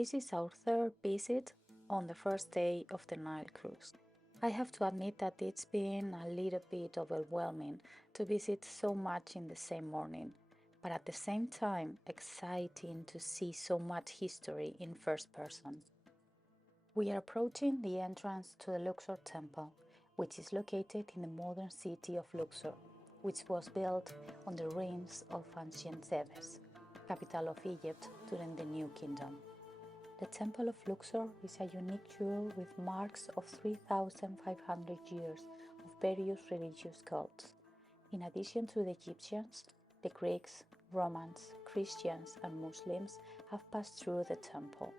This is our third visit on the first day of the Nile cruise. I have to admit that it's been a little bit overwhelming to visit so much in the same morning, but at the same time exciting to see so much history in first person. We are approaching the entrance to the Luxor Temple, which is located in the modern city of Luxor, which was built on the ruins of ancient Thebes, capital of Egypt during the New Kingdom. The Temple of Luxor is a unique jewel with marks of 3,500 years of various religious cults. In addition to the Egyptians, the Greeks, Romans, Christians, and Muslims have passed through the temple,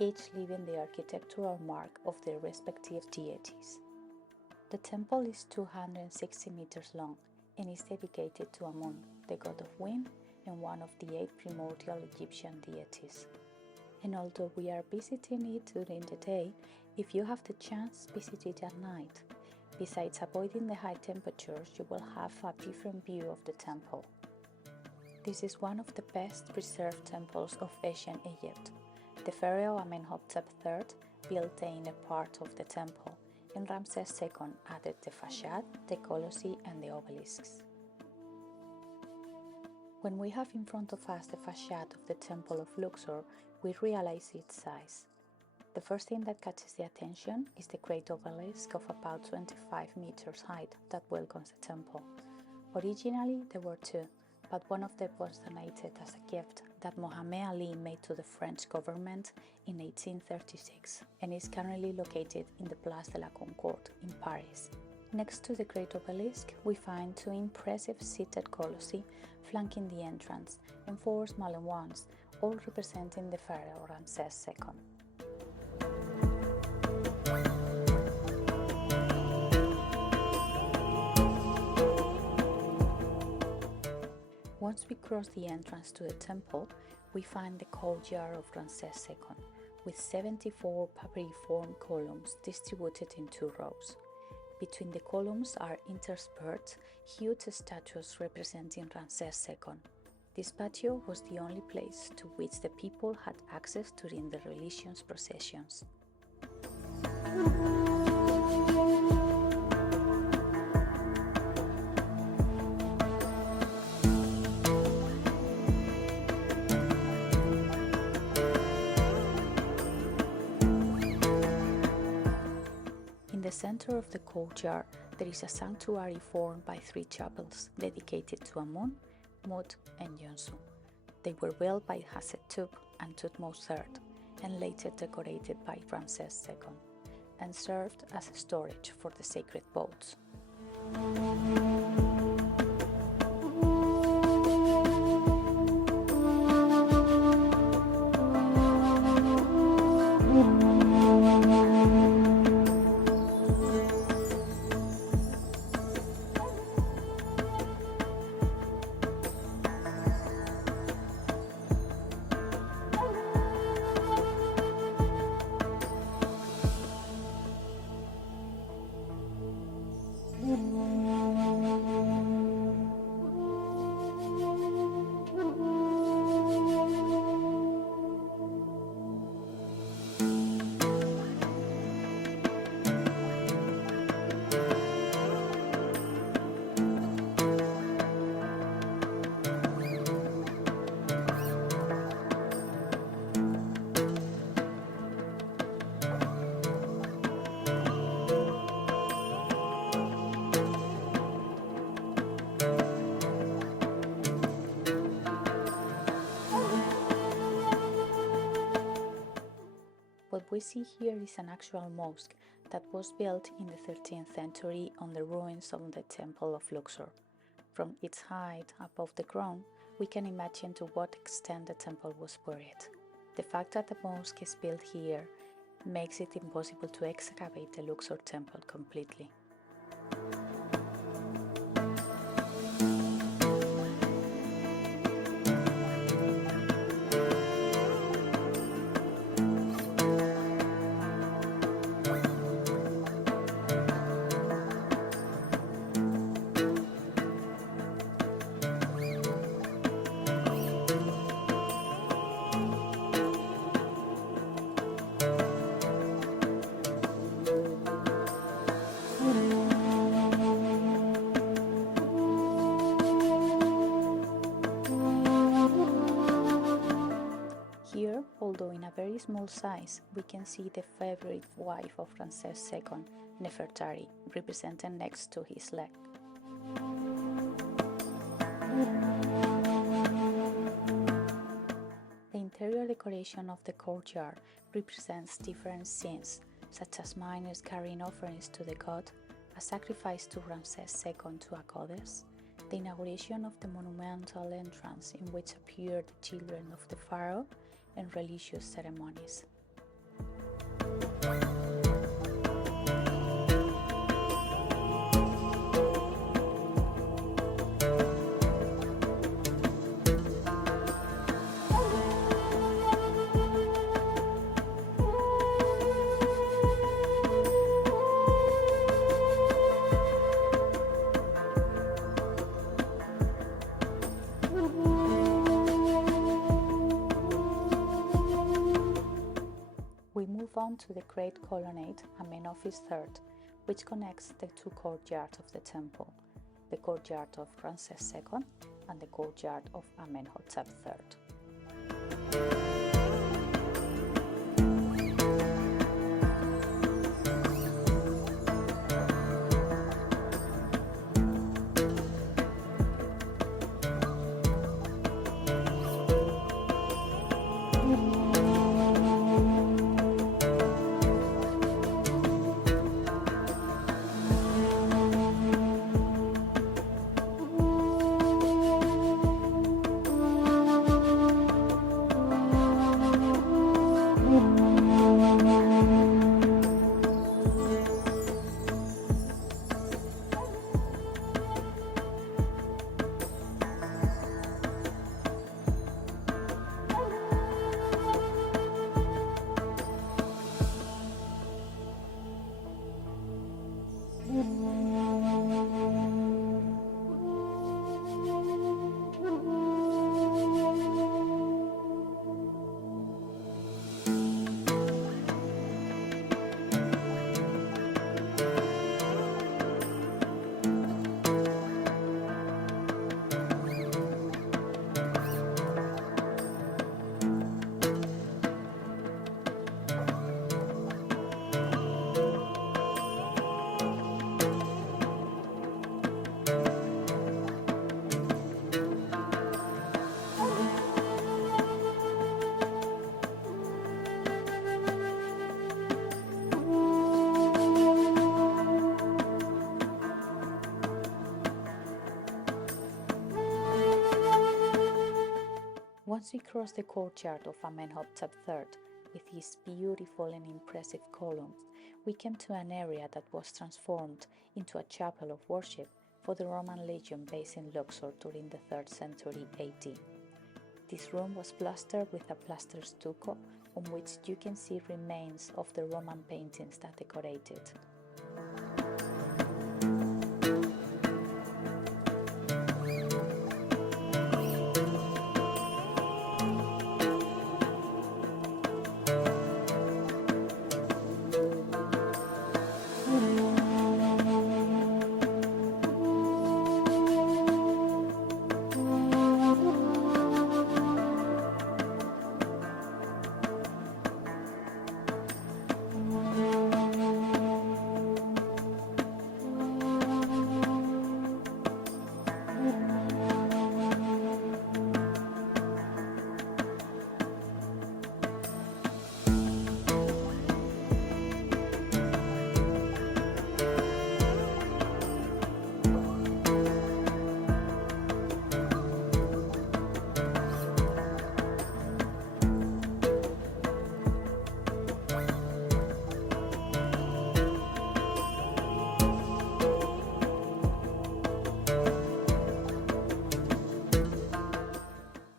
each leaving the architectural mark of their respective deities. The temple is 260 meters long and is dedicated to Amun, the god of wind and one of the 8 primordial Egyptian deities. And although we are visiting it during the day, if you have the chance, visit it at night. Besides avoiding the high temperatures, you will have a different view of the temple. This is one of the best preserved temples of ancient Egypt. The pharaoh Amenhotep III built the inner part of the temple, and Ramses II added the facade, the colossi, and the obelisks. When we have in front of us the facade of the Temple of Luxor, we realize its size. The first thing that catches the attention is the great obelisk of about 25 meters height that welcomes the temple. Originally there were 2, but one of them was donated as a gift that Mohammed Ali made to the French government in 1836 and is currently located in the Place de la Concorde in Paris. Next to the great obelisk, we find 2 impressive seated colossi flanking the entrance and 4 smaller ones, all representing the pharaoh Ramses II. Once we cross the entrance to the temple, we find the courtyard of Ramses II, with 74 papyriform columns distributed in 2 rows. Between the columns are interspersed huge statues representing Ramses II. This patio was the only place to which the people had access during the religious processions. In the center of the courtyard, there is a sanctuary formed by 3 chapels dedicated to Amun, Mut, and Yonsu. They were built by Hatshepsut and Thutmose III, and later decorated by Ramses II, and served as storage for the sacred boats. What we see here is an actual mosque that was built in the 13th century on the ruins of the Temple of Luxor. From its height above the ground, we can imagine to what extent the temple was buried. The fact that the mosque is built here makes it impossible to excavate the Luxor temple completely. although in a very small size, we can see the favorite wife of Ramses II, Nefertari, represented next to his leg. The interior decoration of the courtyard represents different scenes, such as miners carrying offerings to the god, a sacrifice to Ramses II to a goddess, the inauguration of the monumental entrance in which appear the children of the pharaoh, and religious ceremonies. We move on to the Great Colonnade, Amenhotep III, which connects the two courtyards of the temple, the courtyard of Ramses II and the courtyard of Amenhotep III. Once we cross the courtyard of Amenhotep III, with its beautiful and impressive columns, we came to an area that was transformed into a chapel of worship for the Roman legion based in Luxor during the 3rd century AD. This room was plastered with a plaster stucco on which you can see remains of the Roman paintings that decorate it.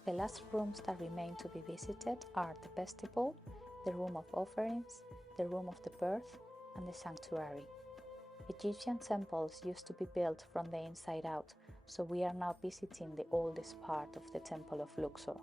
The last rooms that remain to be visited are the vestibule, the room of offerings, the room of the birth, and the sanctuary. Egyptian temples used to be built from the inside out, so we are now visiting the oldest part of the Temple of Luxor.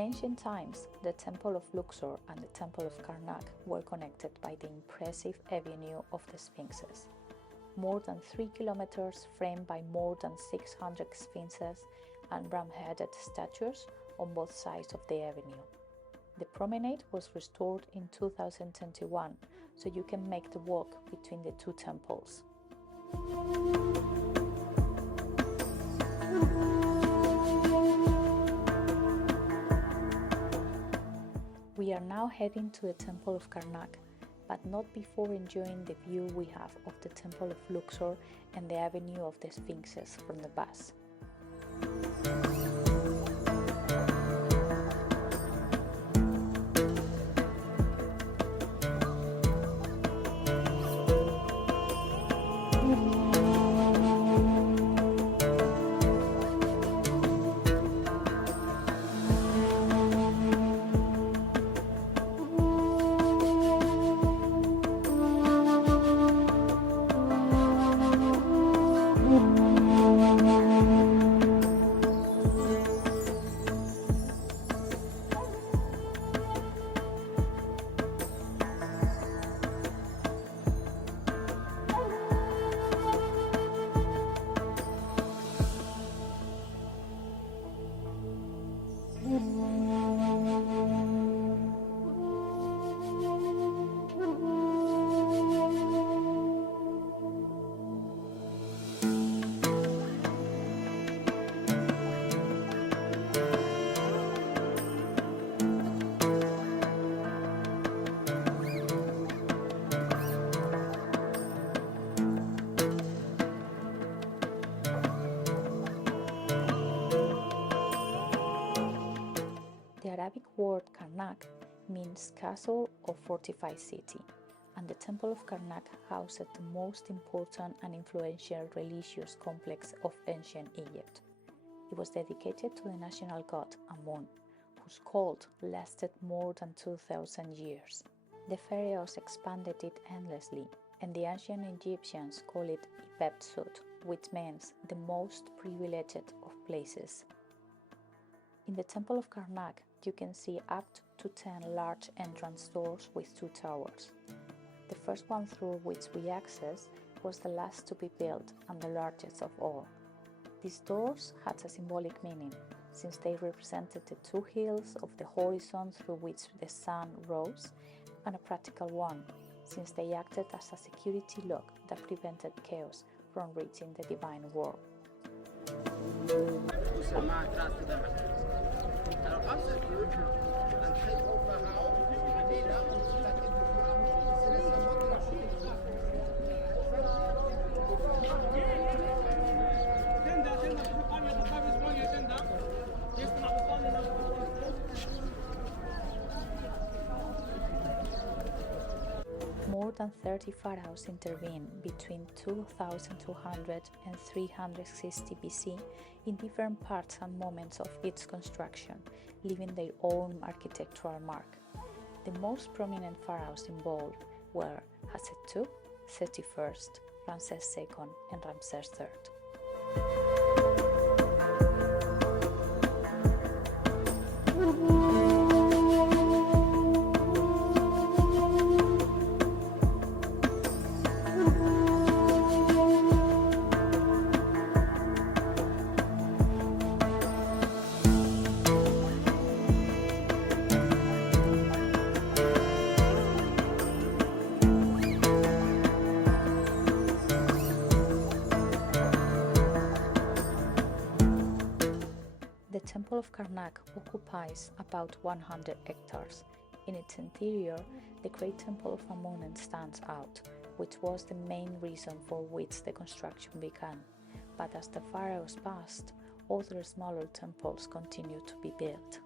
In ancient times, the Temple of Luxor and the Temple of Karnak were connected by the impressive avenue of the Sphinxes. More than 3 kilometers framed by more than 600 sphinxes and ram-headed statues on both sides of the avenue. The promenade was restored in 2021, so you can make the walk between the two temples. We are now heading to the Temple of Karnak, but not before enjoying the view we have of the Temple of Luxor and the Avenue of the Sphinxes from the bus. The Arabic word Karnak means castle or fortified city, and the Temple of Karnak housed the most important and influential religious complex of ancient Egypt. It was dedicated to the national god Amun, whose cult lasted more than 2,000 years. The pharaohs expanded it endlessly, and the ancient Egyptians call it Ibebsut, which means the most privileged of places. In the Temple of Karnak, you can see up to 10 large entrance doors with 2 towers. The first one through which we access was the last to be built and the largest of all. These doors had a symbolic meaning, since they represented the 2 hills of the horizon through which the sun rose, and a practical one, since they acted as a security lock that prevented chaos from reaching the divine world. More than 30 pharaohs intervened between 2200 and 360 BC in different parts and moments of its construction, leaving their own architectural mark. The most prominent pharaohs involved were Hatshepsut II, Seti I, Ramses II, and Ramses III. The Temple of Karnak occupies about 100 hectares. In its interior, the Great Temple of Amun stands out, which was the main reason for which the construction began. But as the pharaohs passed, other smaller temples continued to be built.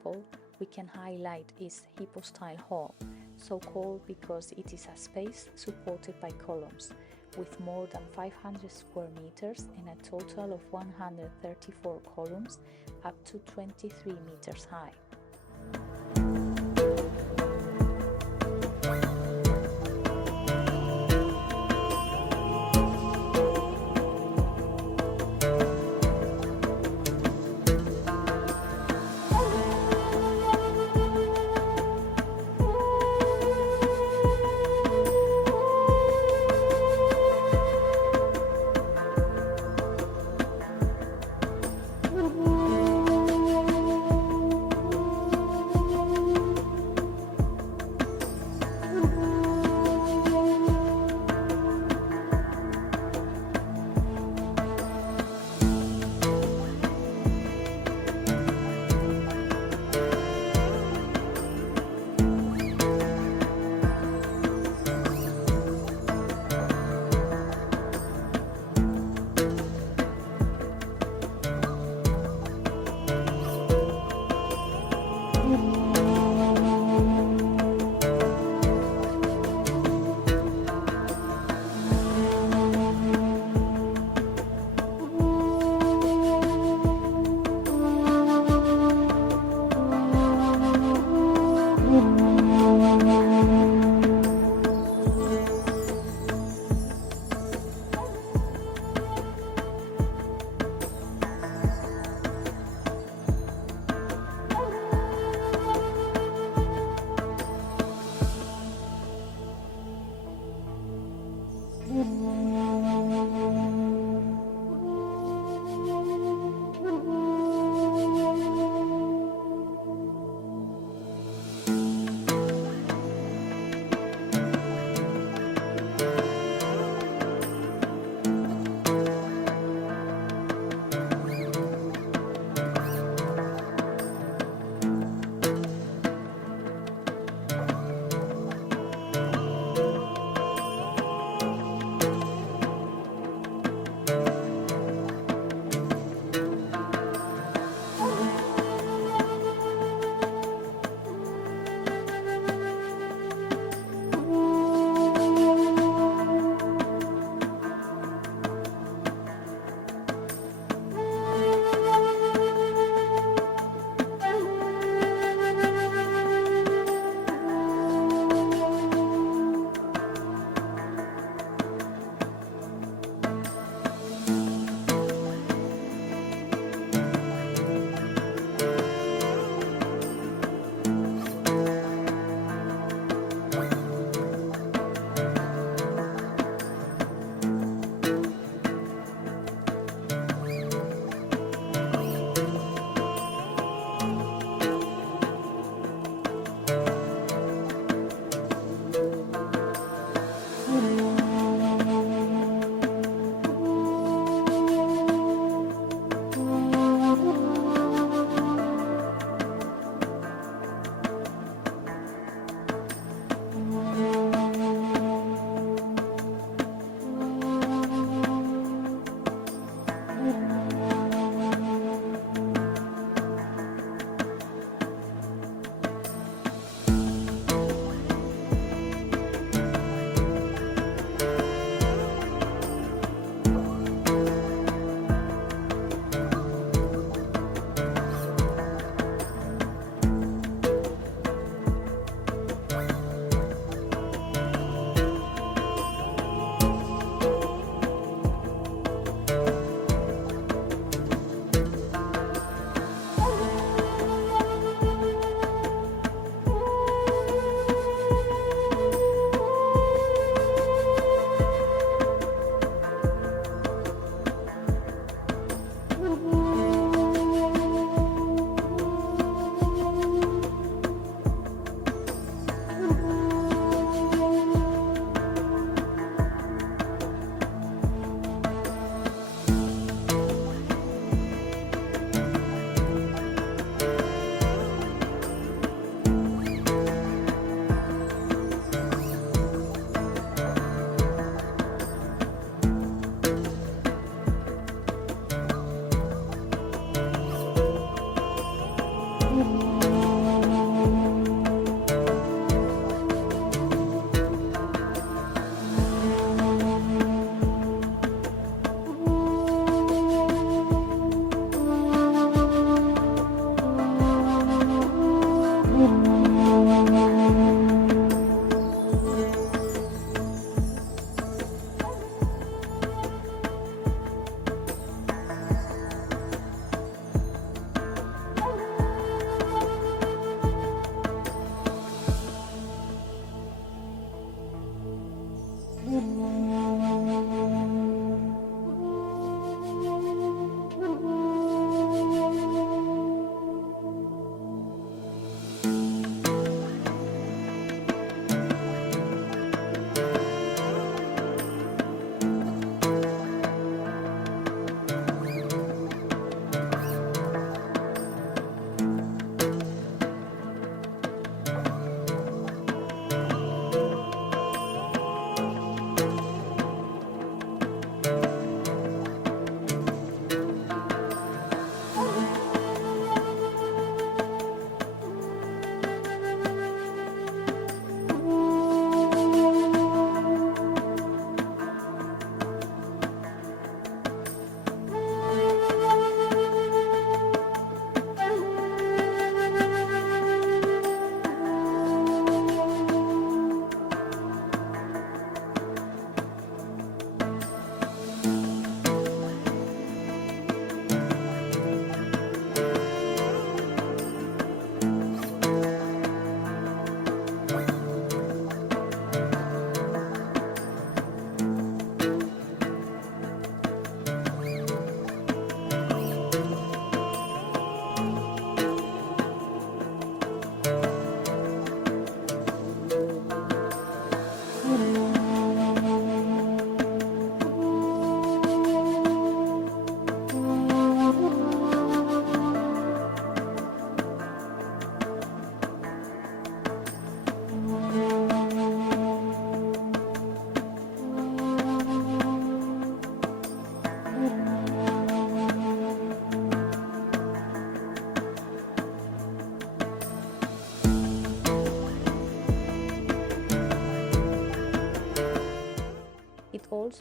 temple, we can highlight its hypostyle hall, so called because it is a space supported by columns, with more than 500 square meters and a total of 134 columns up to 23 meters high.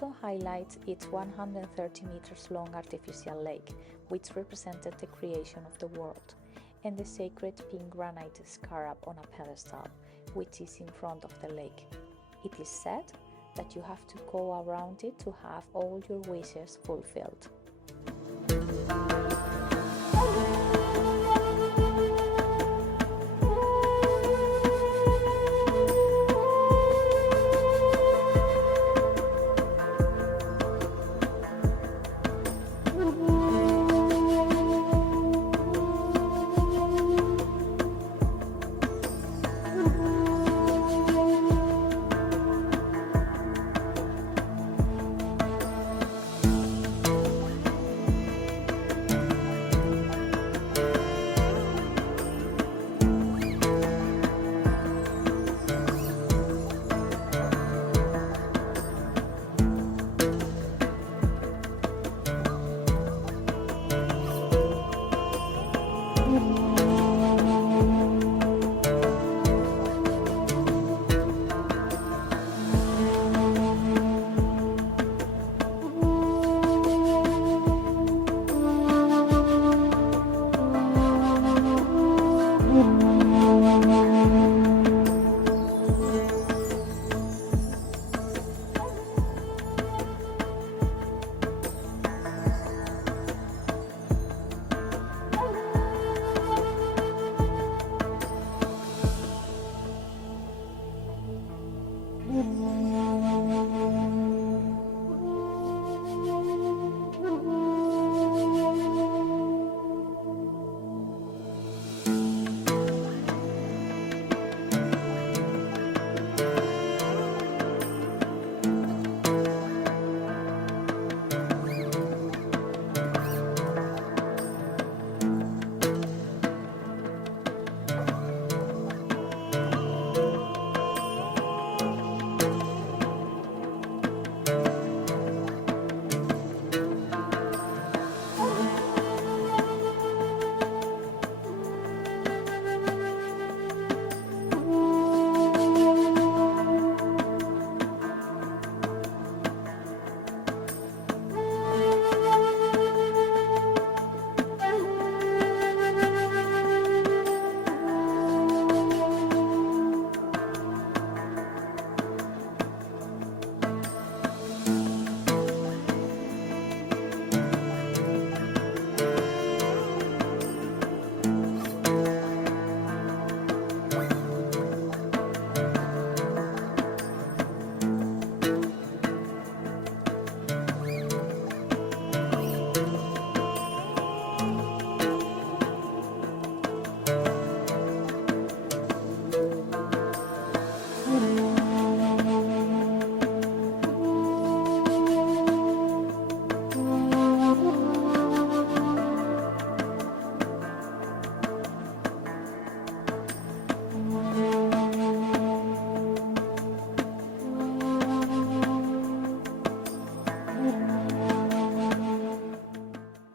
also highlights its 130 meters long artificial lake, which represented the creation of the world, and the sacred pink granite scarab on a pedestal, which is in front of the lake. It is said that you have to go around it to have all your wishes fulfilled.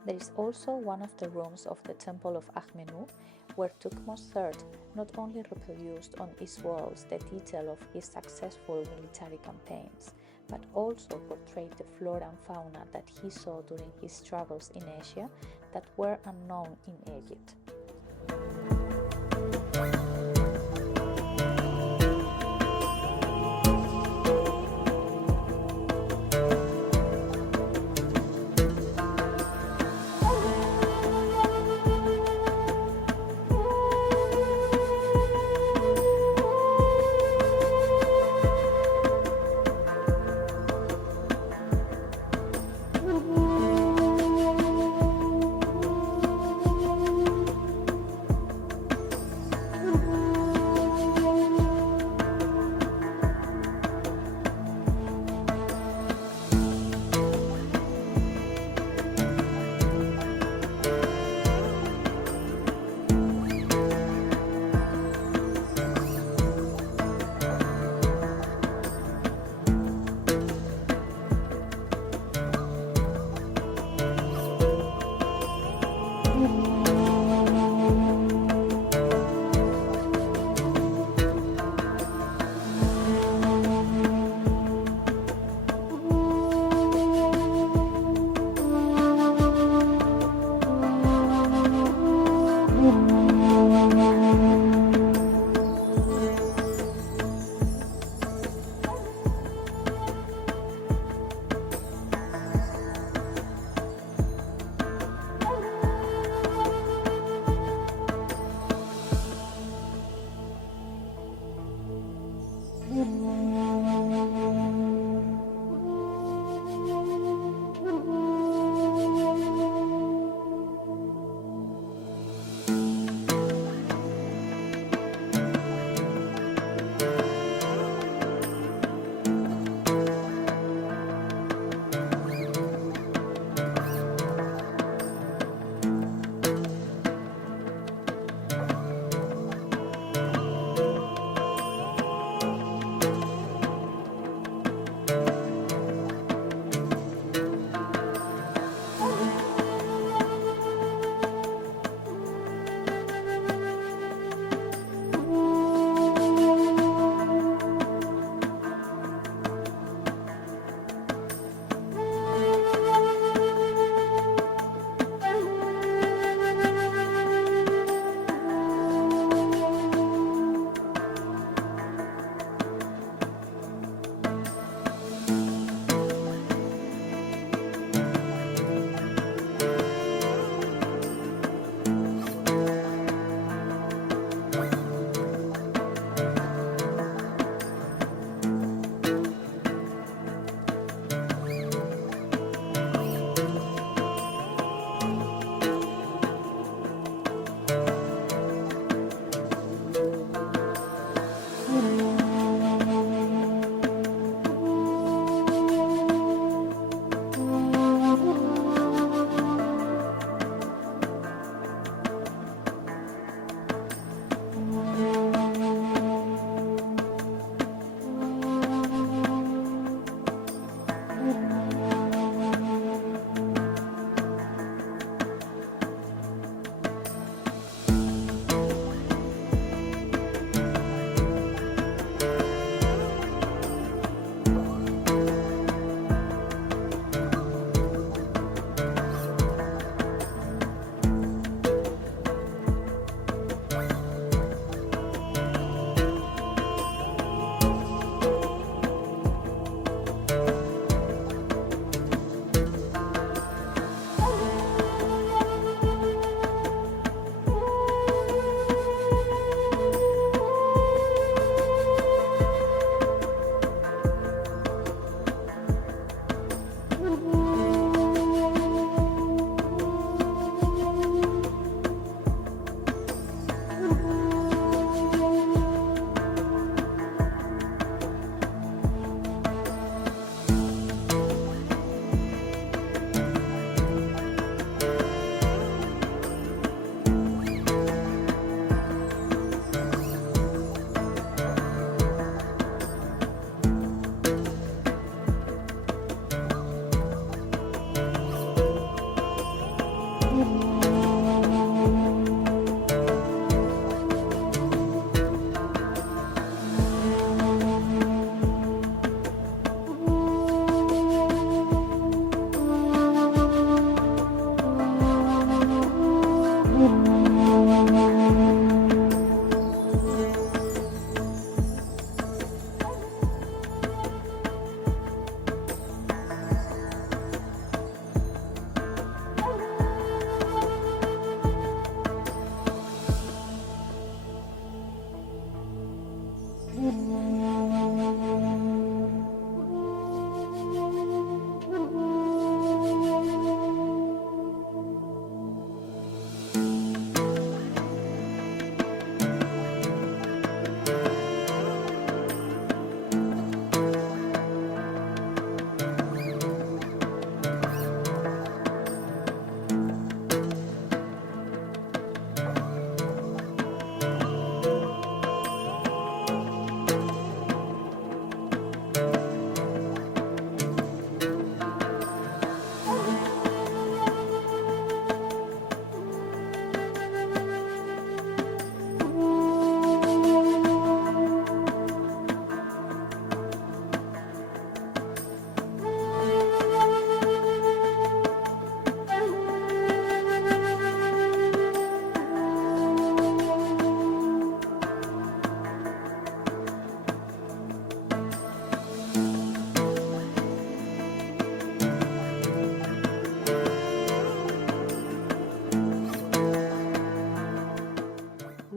There is also one of the rooms of the Temple of Ahmenu, where Thutmose III not only reproduced on its walls the detail of his successful military campaigns, but also portrayed the flora and fauna that he saw during his travels in Asia that were unknown in Egypt.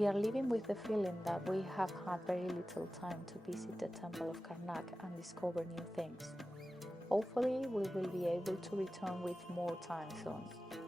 are living with the feeling that we have had very little time to visit the Temple of Karnak and discover new things. Hopefully, we will be able to return with more time soon.